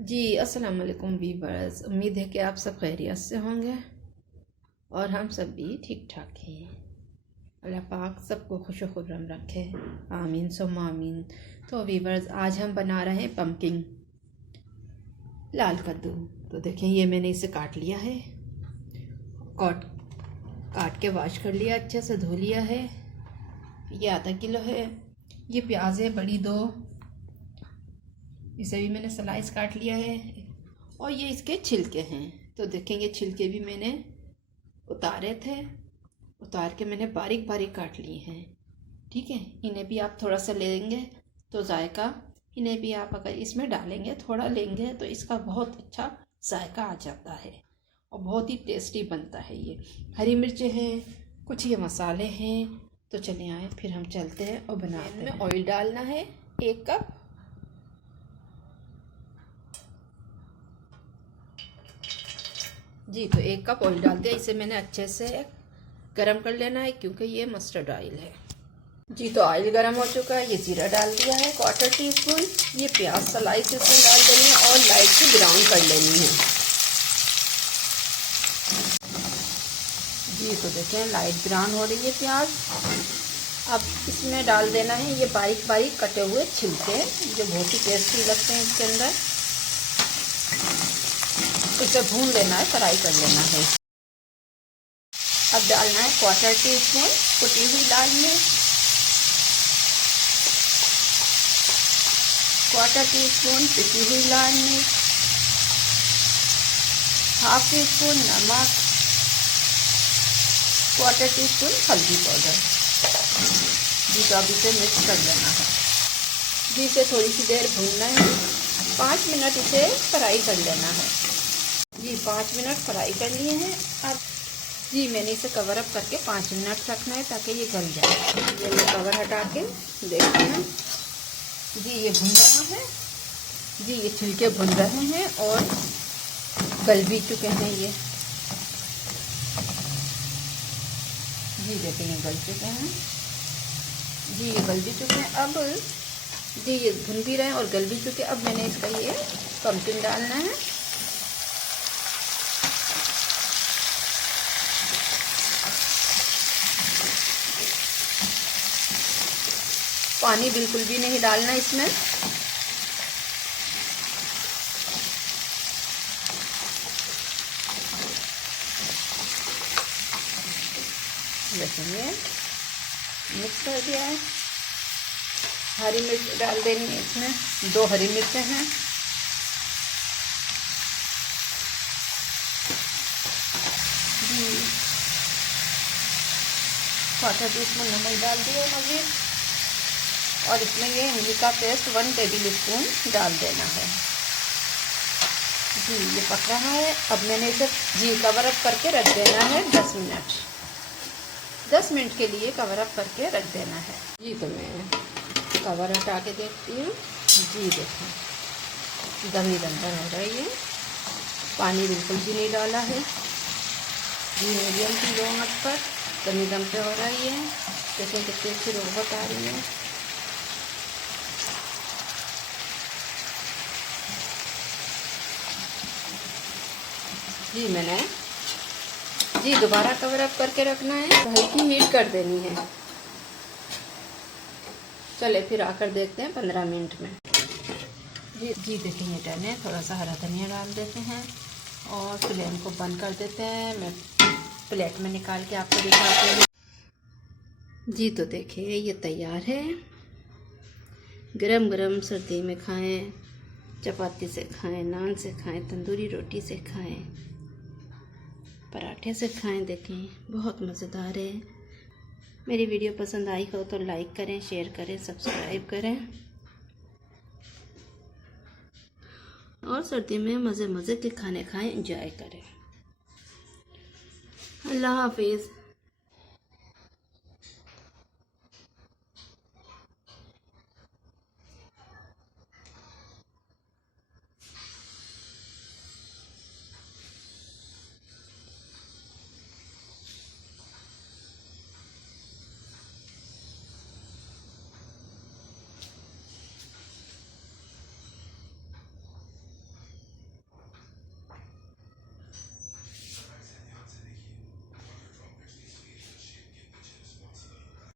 जी अस्सलाम वालेकुम वीवर्स। उम्मीद है कि आप सब खैरियत से होंगे और हम सब भी ठीक ठाक हैं। अल्लाह पाक सबको खुश खुर्रम रखे, आमीन सुम्मा आमीन। तो वीवर्स, आज हम बना रहे हैं पम्पकिन लाल कद्दू। तो देखें, ये मैंने इसे काट लिया है, काट के वॉश कर लिया, अच्छे से धो लिया है। ये आधा किलो है। ये प्याज है बड़ी 2, इसे भी मैंने स्लाइस काट लिया है। और ये इसके छिलके हैं। तो देखेंगे, छिलके भी मैंने उतारे थे, उतार के मैंने बारीक बारीक काट लिए हैं। ठीक है, इन्हें भी आप थोड़ा सा लेंगे तो जायका, इन्हें भी आप अगर इसमें डालेंगे, थोड़ा लेंगे तो इसका बहुत अच्छा जायका आ जाता है और बहुत ही टेस्टी बनता है। ये हरी मिर्चें हैं, कुछ ये मसाले हैं। तो चले आए, फिर हम चलते हैं और बनाते हैं। ऑयल डालना है 1 कप। जी, तो 1 कप ऑयल डाल दिया। इसे मैंने अच्छे से गरम कर लेना है क्योंकि ये मस्टर्ड ऑयल है। जी, तो ऑयल गरम हो चुका है। ये जीरा डाल दिया है 1/4 टीस्पून। ये प्याज स्लाइस इसमें डाल देनी है और लाइट सी ब्राउन कर लेनी है। जी, तो देखें लाइट ब्राउन हो रही है प्याज। अब इसमें डाल देना है ये बारीक बारीक कटे हुए छिलके, जो बहुत ही टेस्टी लगते हैं इसके अंदर। इसे भून लेना है, फ्राई कर लेना है। अब डालना है 1/4 टीस्पून कुटी हुई लाल मिर्च, 1/4 टीस्पून पिसी हुई लाल मिर्च, 1/2 टीस्पून नमक, 1/4 टीस्पून हल्दी पाउडर। जी, तो अब इसे मिक्स कर लेना है। जी, इसे थोड़ी सी देर भूनना है, 5 मिनट इसे फ्राई कर लेना है। जी, 5 मिनट फ्राई कर लिए हैं। अब जी, मैंने इसे कवर अप करके 5 मिनट रखना है ताकि ये गल जाए। ये मैं कवर हटा के देखते हैं। जी, ये भुन रहा है। जी, ये छिलके भुन रहे हैं और गल भी चुके हैं ये। जी, देखिए ये गल चुके हैं। जी, ये गल भी चुके हैं। अब जी, ये भुन भी रहे हैं और गल भी चुके। अब मैंने इसका ये पम्पकिन डालना है। पानी बिल्कुल भी नहीं डालना इसमें। देखिए मिक्स कर दिया है। हरी मिर्च डाल देनी है इसमें, 2 हरी मिर्चें हैं। जी, 1/4 टीस्पून नमक डाल दिया मज़ीद। और इसमें ये इमली का पेस्ट 1 टेबल स्पून डाल देना है। जी, ये पक रहा है। अब मैंने इसे कवर अप करके रख देना है 10 मिनट। 10 मिनट के लिए कवर अप करके रख देना है। जी, तो मैं कवर हटा के देखती हूँ। जी, देखें दम ही दम हो रही है, पानी बिल्कुल भी नहीं डाला है। जी, मीडियम की लो आंच पर दम दम पे हो रही है। देखें कितनी अच्छी रोबत आ रही है। जी, मैंने दोबारा कवर अप करके रखना है, हल्की हीट कर देनी है। चले फिर आकर देखते हैं 15 मिनट में। जी देखिए ये डन है। थोड़ा सा हरा धनिया डाल देते हैं और फ्लेम को बंद कर देते हैं। मैं प्लेट में निकाल के आपको दिखाती हूँ। जी, तो देखिए ये तैयार है। गरम गरम सर्दी में खाएं, चपाती से खाएं, नान से खाएं, तंदूरी रोटी से खाएं, पराठे से खाएं। देखें बहुत मज़ेदार है। मेरी वीडियो पसंद आई हो तो लाइक करें, शेयर करें, सब्सक्राइब करें और सर्दी में मज़े मज़े के खाने खाएं, एंजॉय करें। अल्लाह हाफिज़।